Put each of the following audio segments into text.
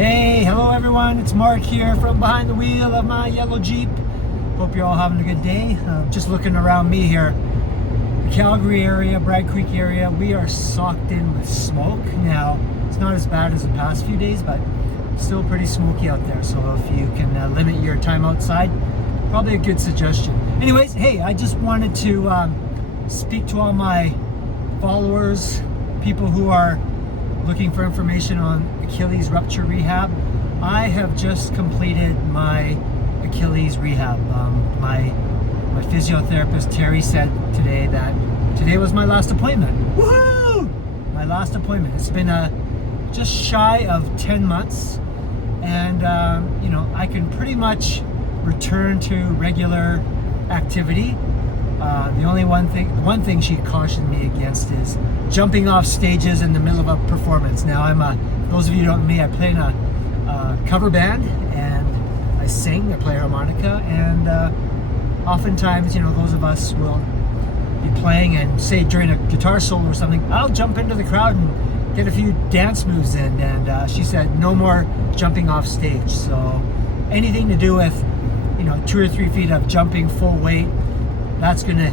Hey, hello everyone, it's Mark here from behind the wheel of my yellow Jeep. Hope you're all having a good day. Just looking around me here, the Calgary area, Bragg Creek area, we are socked in with smoke. Now, it's not as bad as the past few days, but still pretty smoky out there. So if you can limit your time outside, probably a good suggestion. Anyways, hey, I just wanted to speak to all my followers, people who are looking for information on Achilles Rupture rehab. I have just completed my Achilles rehab. My physiotherapist Terry said today that today was my last appointment. Woohoo! My last appointment. It's been just shy of 10 months, and I can pretty much return to regular activity. The only one thing she cautioned me against is jumping off stages in the middle of a performance. Now, those of you who don't know me, I play in a cover band and I sing, I play harmonica, and oftentimes, those of us will be playing and say during a guitar solo or something, I'll jump into the crowd and get a few dance moves in, and she said no more jumping off stage. So anything to do with 2 or 3 feet of jumping full weight, that's going to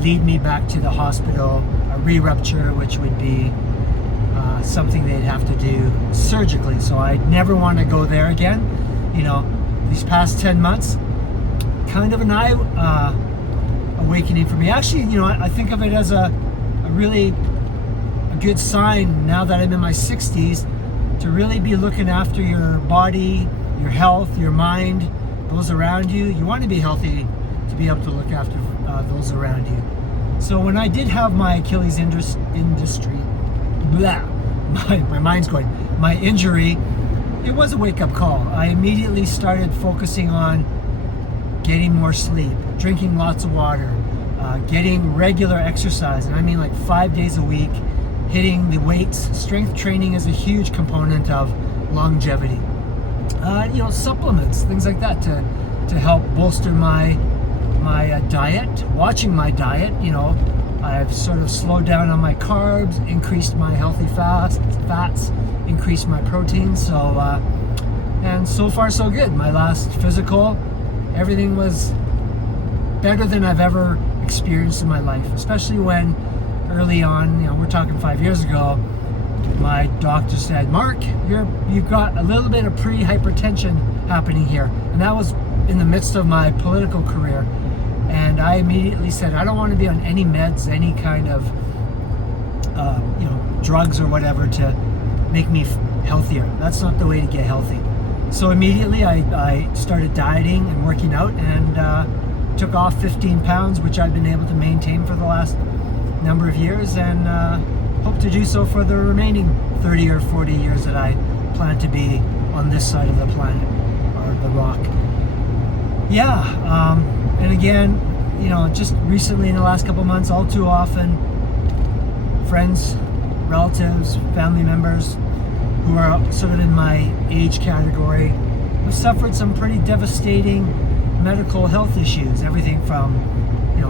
lead me back to the hospital, a re-rupture, which would be something they'd have to do surgically. So I never want to go there again. These past 10 months, kind of an eye awakening for me. Actually, I think of it as a really good sign now that I'm in my 60s to really be looking after your body, your health, your mind, those around you. You want to be healthy to be able to look after those around you. So when I did have my Achilles my injury, it was a wake-up call. I immediately started focusing on getting more sleep, drinking lots of water, getting regular exercise, and I mean like 5 days a week, hitting the weights. Strength training is a huge component of longevity. Supplements, things like that to help bolster my diet, watching my diet. I've sort of slowed down on my carbs, increased my healthy fats, increased my protein. So, and so far so good. My last physical, everything was better than I've ever experienced in my life, especially when early on, we're talking 5 years ago, my doctor said, Mark, you've got a little bit of pre-hypertension happening here. And that was in the midst of my political career. And I immediately said, I don't want to be on any meds, any kind of, drugs or whatever to make me healthier. That's not the way to get healthy. So immediately I started dieting and working out, and took off 15 pounds, which I've been able to maintain for the last number of years, and hope to do so for the remaining 30 or 40 years that I plan to be on this side of the planet, or the rock. And again, just recently in the last couple months, all too often, friends, relatives, family members who are sort of in my age category have suffered some pretty devastating medical health issues. Everything from,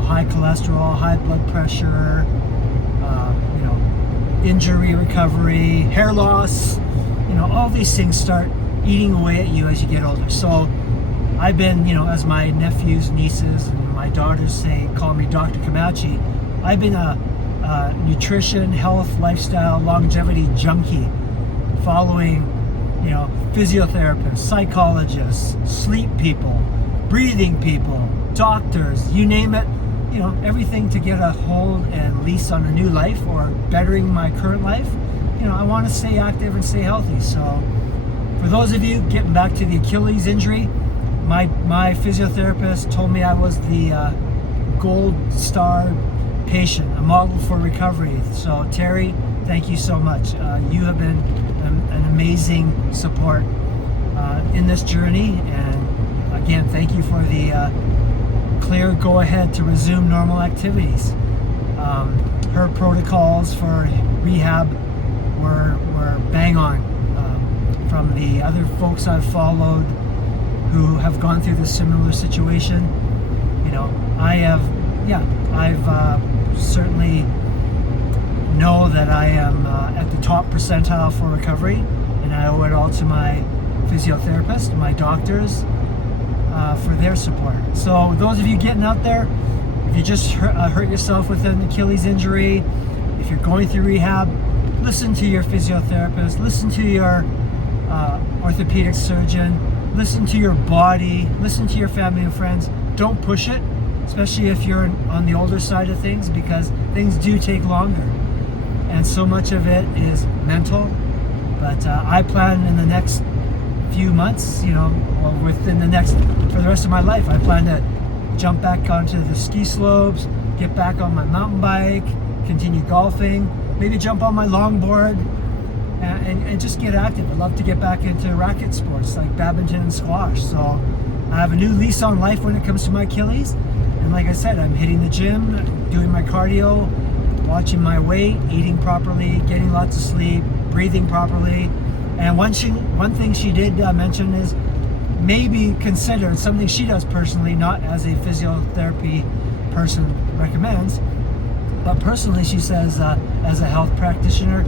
high cholesterol, high blood pressure, injury recovery, hair loss, all these things start eating away at you as you get older. So I've been, as my nephews, nieces, and my daughters call me Dr. Camachi, I've been a nutrition, health, lifestyle, longevity junkie, following, physiotherapists, psychologists, sleep people, breathing people, doctors, you name it, everything to get a hold and lease on a new life or bettering my current life. I want to stay active and stay healthy. So for those of you getting back to the Achilles injury, my physiotherapist told me I was the gold star patient, a model for recovery. So Terry, thank you so much. You have been an amazing support in this journey, and again, thank you for the clear go-ahead to resume normal activities. Her protocols for rehab were bang on. From the other folks I've followed who have gone through this similar situation, I've certainly know that I am at the top percentile for recovery. and I owe it all to my physiotherapist, my doctors, for their support. So those of you getting out there, if you just hurt yourself with an Achilles injury, if you're going through rehab, listen to your physiotherapist, listen to your orthopedic surgeon, listen to your body, listen to your family and friends. Don't push it, especially if you're on the older side of things, because things do take longer. And so much of it is mental. But I plan in the next few months, or within for the rest of my life, I plan to jump back onto the ski slopes, get back on my mountain bike, continue golfing, maybe jump on my longboard, and just get active. I'd love to get back into racket sports like badminton and squash. So I have a new lease on life when it comes to my Achilles. And like I said, I'm hitting the gym, doing my cardio, watching my weight, eating properly, getting lots of sleep, breathing properly. And one thing she did mention is maybe consider something she does personally, not as a physiotherapy person recommends, but personally she says as a health practitioner,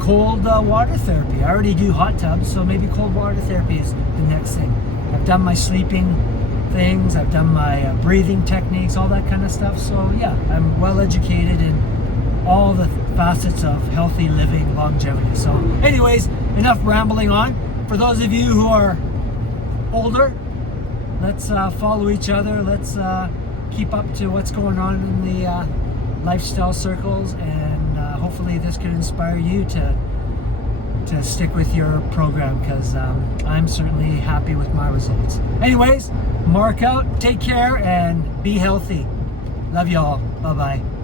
cold water therapy. I already do hot tubs, so maybe cold water therapy is the next thing. I've done my sleeping things, I've done my breathing techniques, all that kind of stuff. So yeah, I'm well educated in all the facets of healthy living, longevity. So anyways, enough rambling on. For those of you who are older, let's follow each other. Let's keep up to what's going on in the lifestyle circles, and hopefully this can inspire you to stick with your program, because I'm certainly happy with my results. Anyways, mark out, take care, and be healthy. Love y'all. Bye-bye.